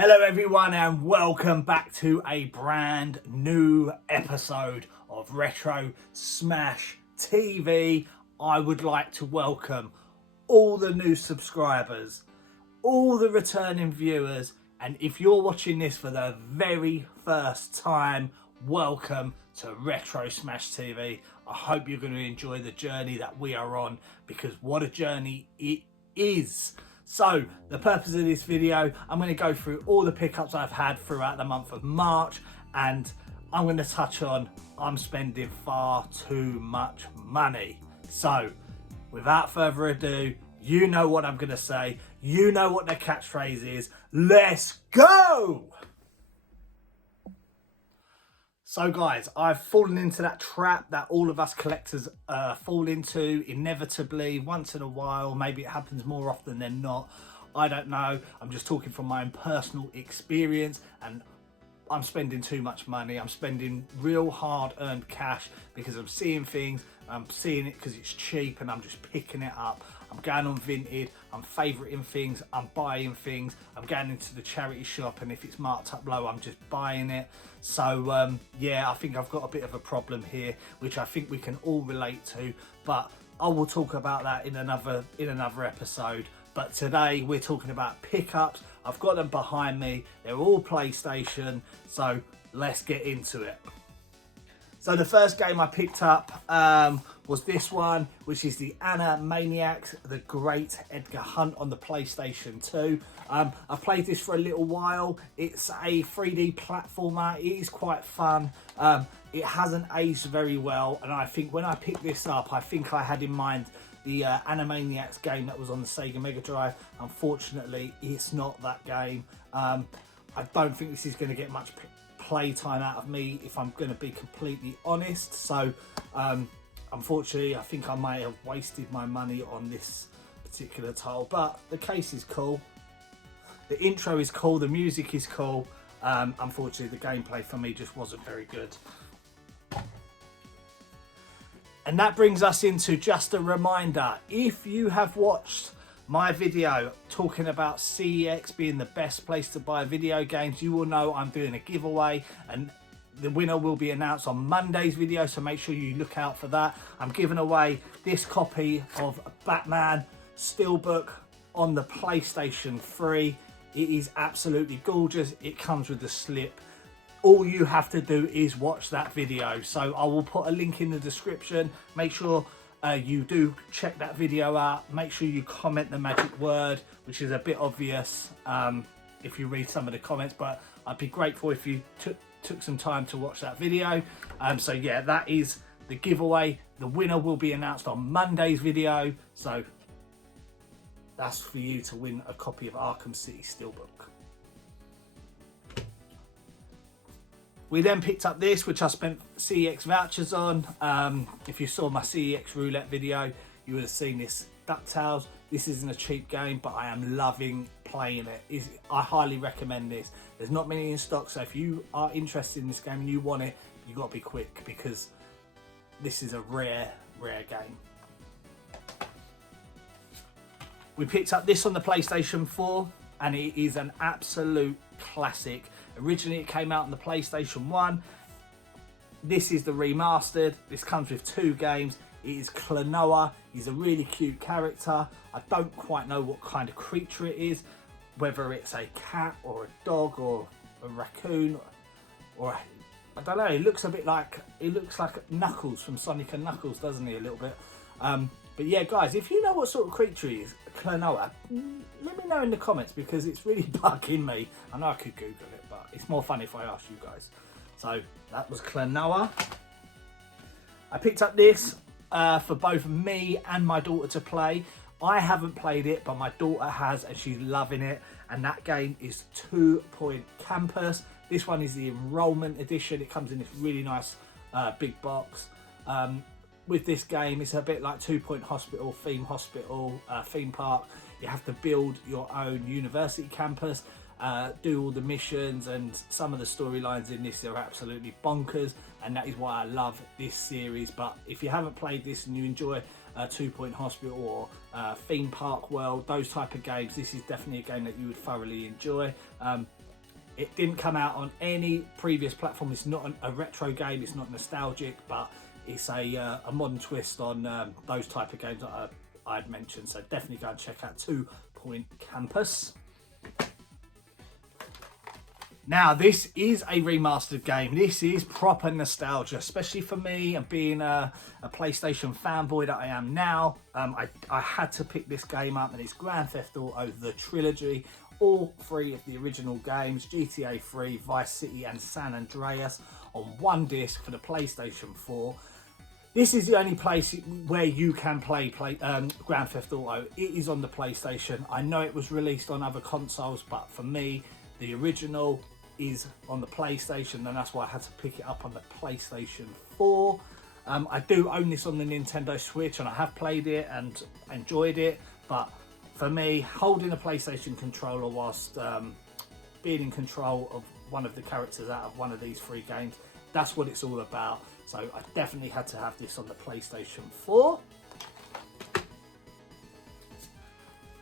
Hello everyone and welcome back to a brand new episode of Retro Smash TV. I would like to welcome all the new subscribers, all the returning viewers, and if you're watching this for the very first time, welcome to Retro Smash TV. I hope you're going to enjoy the journey that we are on, because what a journey it is. So the purpose of this video, I'm going to go through all the pickups I've had throughout the month of March, and I'm going to touch on I'm spending far too much money. So without further ado, you know what I'm going to say, you know what the catchphrase is, let's go! So guys, I've fallen into that trap that all of us collectors fall into inevitably once in a while. Maybe it happens more often than not. I don't know. I'm just talking from my own personal experience, and I'm spending too much money. I'm spending real hard-earned cash because I'm seeing things, I'm seeing it because it's cheap, and I'm just picking it up. I'm going on Vinted, I'm favouriting things, I'm buying things, I'm going into the charity shop, and if it's marked up low, I'm just buying it. So yeah, I think I've got a bit of a problem here, which I think we can all relate to, but I will talk about that in another episode. But today we're talking about pickups. I've got them behind me, they're all PlayStation, so let's get into it. So the first game I picked up was this one, which is the Animaniacs, The Great Edgar Hunt on the PlayStation 2. I've played this for a little while. It's a 3D platformer. It is quite fun. It hasn't aged very well, and I think when I picked this up, I think I had in mind the Animaniacs game that was on the Sega Mega Drive. Unfortunately, it's not that game. I don't think this is going to get much playtime out of me, if I'm going to be completely honest. So unfortunately, I think I may have wasted my money on this particular title, but the case is cool, the intro is cool, the music is cool. Unfortunately, the gameplay for me just wasn't very good. And that brings us into just a reminder, if you have watched my video talking about CEX being the best place to buy video games, you will know I'm doing a giveaway, and the winner will be announced on Monday's video, so make sure you look out for that. I'm giving away this copy of Batman Steelbook on the PlayStation 3. It is absolutely gorgeous. It comes with the slip. All you have to do is watch that video. So I will put a link in the description. Make sure you do check that video out. Make sure you comment the magic word, which is a bit obvious if you read some of the comments, but I'd be grateful if you took some time to watch that video. So yeah, that is the giveaway. The winner will be announced on Monday's video, so that's for you to win a copy of Arkham City Steelbook. We then picked up this, which I spent CEX vouchers on. If you saw my CEX roulette video, you would have seen this DuckTales. This isn't a cheap game, but I am loving playing it. I highly recommend this. There's not many in stock, so if you are interested in this game and you want it, you've got to be quick, because this is a rare game. We picked up this on the PlayStation 4, and it is an absolute classic. Originally, it came out on the PlayStation 1. This is the remastered. This comes with 2 games. It is Klonoa. He's a really cute character. I don't quite know what kind of creature it is, whether it's a cat or a dog or a raccoon, or I don't know. It looks a bit like, Knuckles from Sonic and Knuckles, doesn't he? A little bit. But yeah, guys, if you know what sort of creature he is, Klonoa, let me know in the comments, because it's really bugging me. I know I could Google it, but it's more fun if I ask you guys. So that was Klonoa. I picked up this for both me and my daughter to play. I haven't played it, but my daughter has, and she's loving it. And that game is 2 Point Campus. This one is the enrollment edition. It comes in this really nice big box. With this game, it's a bit like 2 Point Hospital, theme park. You have to build your own university campus, do all the missions, and some of the storylines in this are absolutely bonkers, and that is why I love this series. But if you haven't played this and you enjoy 2 Point Hospital or Theme Park World, those type of games, this is definitely a game that you would thoroughly enjoy. It didn't come out on any previous platform. It's not a retro game, it's not nostalgic, but it's a modern twist on those type of games that I'd mentioned. So definitely go and check out 2 Point Campus. Now, this is a remastered game. This is proper nostalgia, especially for me, and being a PlayStation fanboy that I am now. I had to pick this game up, and it's Grand Theft Auto, the trilogy. All 3 of the original games, GTA 3, Vice City and San Andreas, on one disc for the PlayStation 4. This is the only place where you can play Grand Theft Auto. It is on the PlayStation. I know it was released on other consoles, but for me, the original is on the PlayStation, and that's why I had to pick it up on the PlayStation 4. I do own this on the Nintendo Switch, and I have played it and enjoyed it, but for me, holding a PlayStation controller whilst being in control of one of the characters out of one of these 3 games, that's what it's all about. So I definitely had to have this on the PlayStation 4.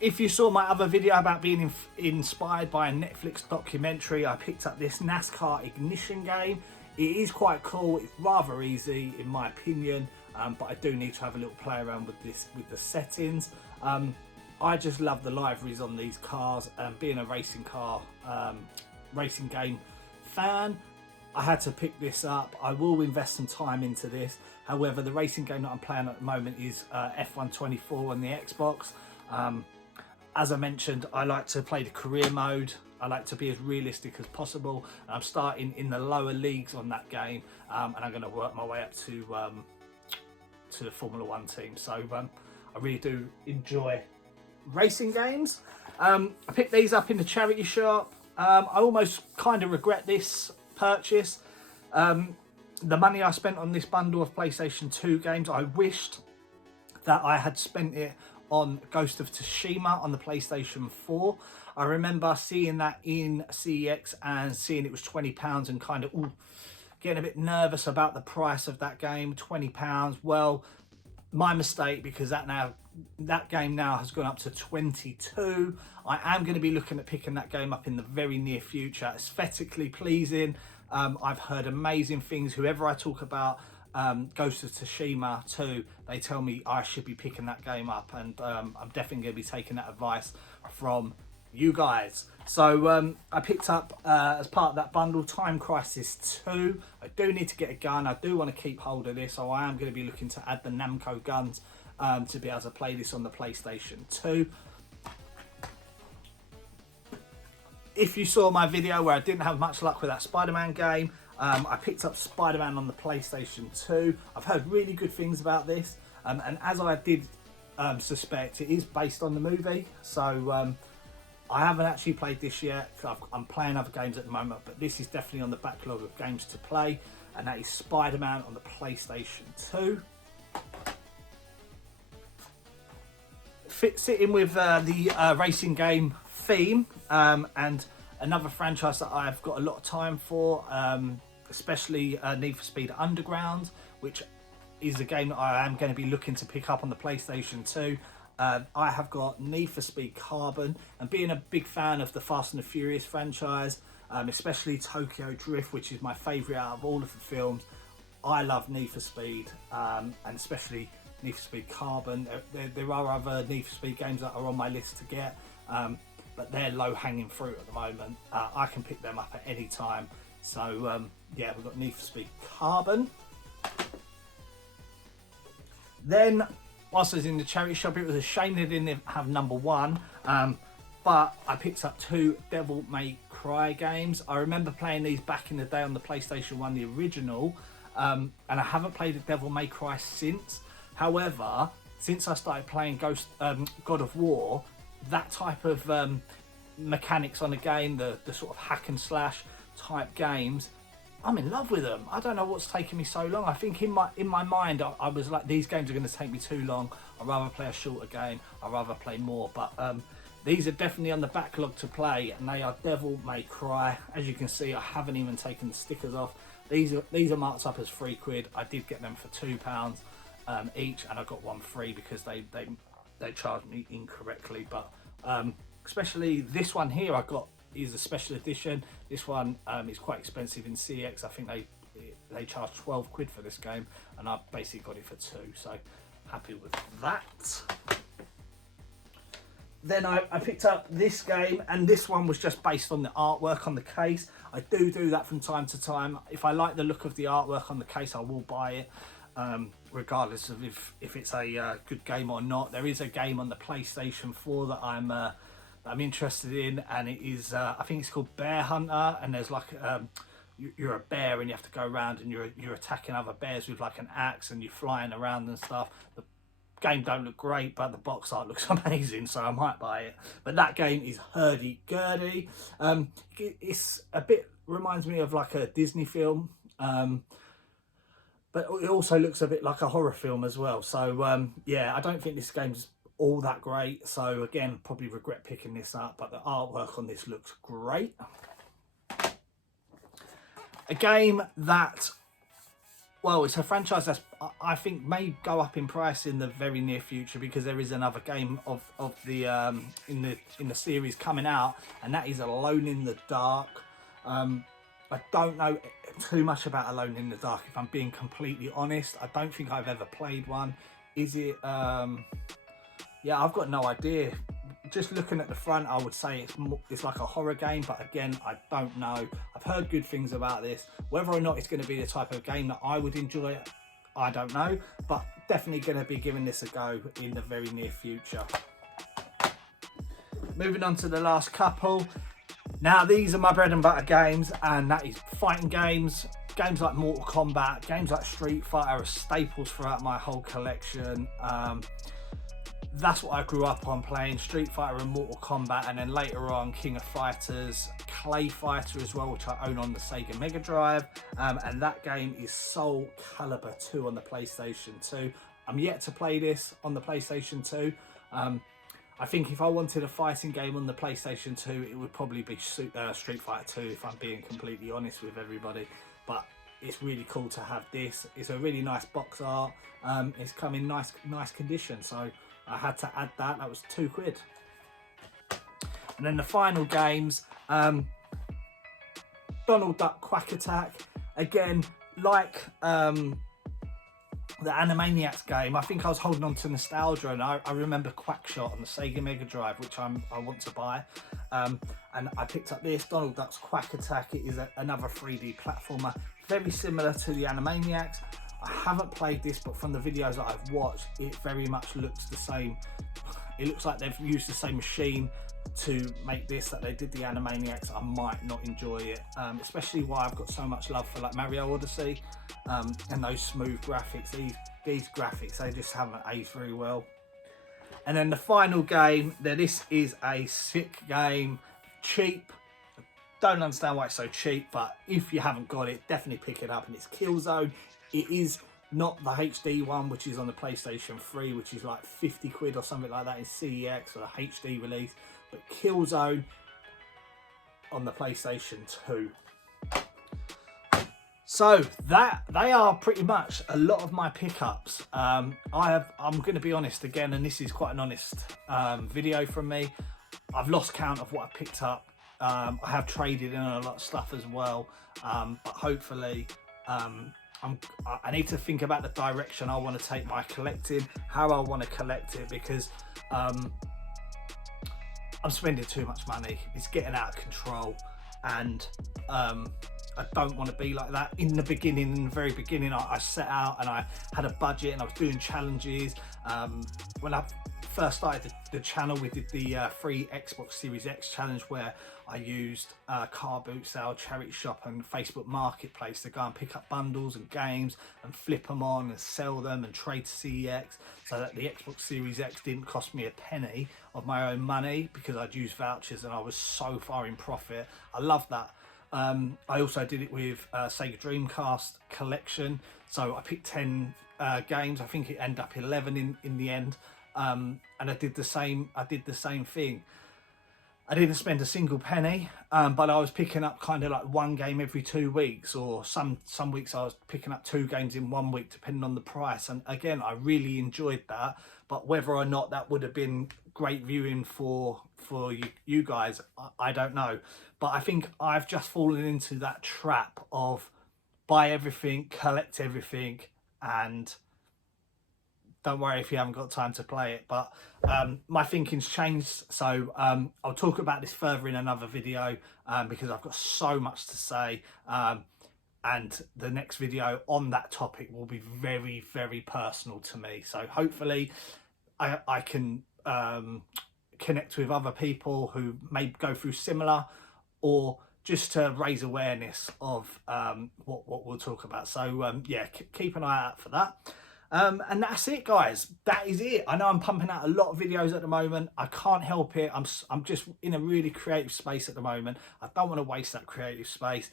If you saw my other video about being inspired by a Netflix documentary, I picked up this NASCAR Ignition game. It is quite cool. It's rather easy in my opinion, but I do need to have a little play around with the settings. I just love the liveries on these cars, and being a racing game fan, I had to pick this up. I will invest some time into this. However, the racing game that I'm playing at the moment is F1 24 on the Xbox. As I mentioned, I like to play the career mode. I like to be as realistic as possible. I'm starting in the lower leagues on that game, and I'm going to work my way up to the Formula 1 team. So I really do enjoy racing games. I picked these up in the charity shop. I almost kind of regret this purchase. The money I spent on this bundle of PlayStation 2 games, I wished that I had spent it on Ghost of Tsushima on the PlayStation 4. I remember seeing that in CEX and seeing it was £20 and kind of getting a bit nervous about the price of that game. £20. Well, my mistake, because that game now has gone up to 22. I am going to be looking at picking that game up in the very near future. Aesthetically pleasing. I've heard amazing things. Whoever I talk about Ghost of Tsushima 2, they tell me I should be picking that game up, and I'm definitely going to be taking that advice from you guys. So I picked up as part of that bundle Time Crisis 2. I do need to get a gun. I do want to keep hold of this, so I am going to be looking to add the Namco guns to be able to play this on the PlayStation 2. If you saw my video where I didn't have much luck with that Spider-Man game, I picked up Spider-Man on the PlayStation 2. I've heard really good things about this, and as I did suspect, it is based on the movie. So I haven't actually played this yet. I'm playing other games at the moment, but this is definitely on the backlog of games to play, and that is Spider-Man on the PlayStation 2. Sitting with the racing game theme, and another franchise that I've got a lot of time for, especially Need for Speed Underground, which is a game that I am going to be looking to pick up on the PlayStation 2. I have got Need for Speed Carbon, and being a big fan of the Fast and the Furious franchise, especially Tokyo Drift, which is my favourite out of all of the films. I love Need for Speed, and especially Need for Speed Carbon. There are other Need for Speed games that are on my list to get, but they're low-hanging fruit at the moment. I can pick them up at any time. So yeah, we've got Need for Speed Carbon. Then, whilst I was in the charity shop, it was a shame they didn't have number 1, but I picked up 2 Devil May Cry games. I remember playing these back in the day on the PlayStation 1, the original, and I haven't played a Devil May Cry since. However, since I started playing God of War, that type of mechanics on a game, the sort of hack and slash type games, I'm in love with them. I don't know what's taken me so long. I think in my mind, I was like, these games are going to take me too long. I'd rather play a shorter game. I'd rather play more. But these are definitely on the backlog to play, and they are Devil May Cry. As you can see, I haven't even taken the stickers off. These are marked up as £3. I did get them for £2 each, and I got one free because they charged me incorrectly. But especially this one here, I got is a special edition. This one is quite expensive in CX. I think they charge 12 quid for this game, and I basically got it for 2, so happy with that. Then I picked up this game, and this one was just based on the artwork on the case. I do that from time to time. If I like the look of the artwork on the case, I will buy it, regardless of if it's a good game or not. There is a game on the PlayStation 4 that I'm interested in, and it is I think it's called Bear Hunter, and there's like you're a bear and you have to go around and you're attacking other bears with like an axe, and you're flying around and stuff. The game don't look great, but the box art looks amazing, so I might buy it. But that game is hurdy-gurdy. It's a bit, reminds me of like a Disney film, but it also looks a bit like a horror film as well. So yeah, I don't think this game's all that great, so again, probably regret picking this up, but the artwork on this looks great. A game that, well, it's a franchise that's, I think, may go up in price in the very near future, because there is another game of the in the series coming out, and that is Alone in the Dark. I don't know too much about Alone in the Dark, if I'm being completely honest. I don't think I've ever played one. Is it? Yeah, I've got no idea. Just looking at the front, I would say it's like a horror game, but again, I don't know. I've heard good things about this. Whether or not it's going to be the type of game that I would enjoy, I don't know, but definitely going to be giving this a go in the very near future. Moving on to the last couple. Now, these are my bread and butter games, and that is fighting games. Games like Mortal Kombat, games like Street Fighter are staples throughout my whole collection. That's what I grew up on playing, Street Fighter and Mortal Kombat, and then later on King of Fighters, Clay Fighter as well, which I own on the Sega Mega Drive, and that game is Soul Calibur 2 on the PlayStation 2. I'm yet to play this on the PlayStation 2. I think if I wanted a fighting game on the PlayStation 2, it would probably be Street Fighter 2, if I'm being completely honest with everybody. But it's really cool to have this. It's a really nice box art. It's come in nice condition, so I had to add that. That was 2 quid. And then the final games, Donald Duck Quack Attack. Again, like the Animaniacs game, I think I was holding on to nostalgia, and I remember Quackshot on the Sega Mega Drive, which I want to buy. And I picked up this, Donald Duck's Quack Attack. It is another 3D platformer, very similar to the Animaniacs. I haven't played this, but from the videos that I've watched, it very much looks the same. It looks like they've used the same machine to make this that they did the Animaniacs. I might not enjoy it, especially why I've got so much love for like Mario Odyssey and those smooth graphics. These graphics, they just haven't aged very well. And then the final game, now this is a sick game, cheap. Don't understand why it's so cheap, but if you haven't got it, definitely pick it up, and it's Killzone. It is not the HD one, which is on the PlayStation 3, which is like 50 quid or something like that in CEX, or the HD release, but Killzone on the PlayStation 2. So that they are pretty much a lot of my pickups. I'm going to be honest again, and this is quite an honest video from me. I've lost count of what I picked up. I have traded in a lot of stuff as well, but hopefully I need to think about the direction I want to take my collecting, how I want to collect it, because I'm spending too much money. It's getting out of control, and I don't want to be like that. In the very beginning, I set out and I had a budget and I was doing challenges. When I first started the channel, we did the free Xbox Series X challenge, where I used Car Boot Sale, Charity Shop and Facebook Marketplace to go and pick up bundles and games and flip them on and sell them and trade to CEX, so that the Xbox Series X didn't cost me a penny of my own money, because I'd used vouchers and I was so far in profit. I love that. I also did it with Sega Dreamcast collection, so I picked 10 games. I think it ended up 11 in the end, and I did the same thing. I didn't spend a single penny, but I was picking up kind of like one game every 2 weeks, or some weeks I was picking up 2 games in 1 week, depending on the price. And again, I really enjoyed that. But whether or not that would have been great viewing for you guys, I don't know. But I think I've just fallen into that trap of buy everything, collect everything, and don't worry if you haven't got time to play it. But my thinking's changed, so I'll talk about this further in another video, because I've got so much to say, and the next video on that topic will be very, very personal to me. So hopefully I can connect with other people who may go through similar, or just to raise awareness of what we'll talk about. So yeah, keep an eye out for that. And that's it, guys. That is it. I know I'm pumping out a lot of videos at the moment. I can't help it. I'm just in a really creative space at the moment. I don't want to waste that creative space.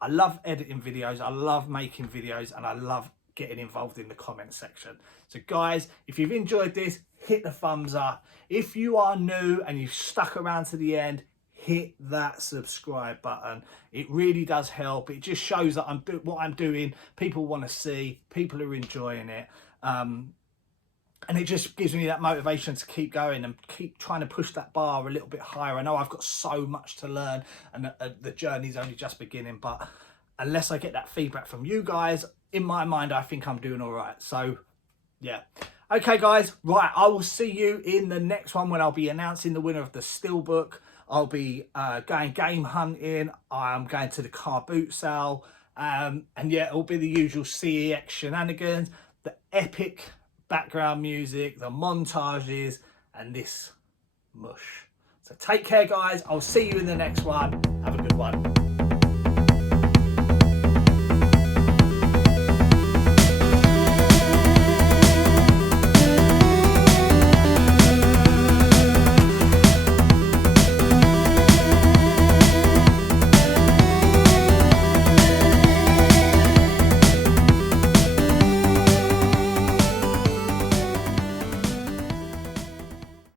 I love editing videos. I love making videos, and I love getting involved in the comment section. So guys, if you've enjoyed this, hit the thumbs up. If you are new and you've stuck around to the end, hit that subscribe button. It really does help. It just shows that what I'm doing, people want to see, people are enjoying it, and it just gives me that motivation to keep going and keep trying to push that bar a little bit higher. I know I've got so much to learn, and the journey's only just beginning, but unless I get that feedback from you guys, in my mind I think I'm doing all right. So yeah. Okay guys, right, I will see you in the next one when I'll be announcing the winner of the steelbook. I'll be going game hunting. I'm going to the car boot sale. And yeah, it'll be the usual CEX shenanigans, the epic background music, the montages, and this mush. So take care, guys. I'll see you in the next one. Have a good one.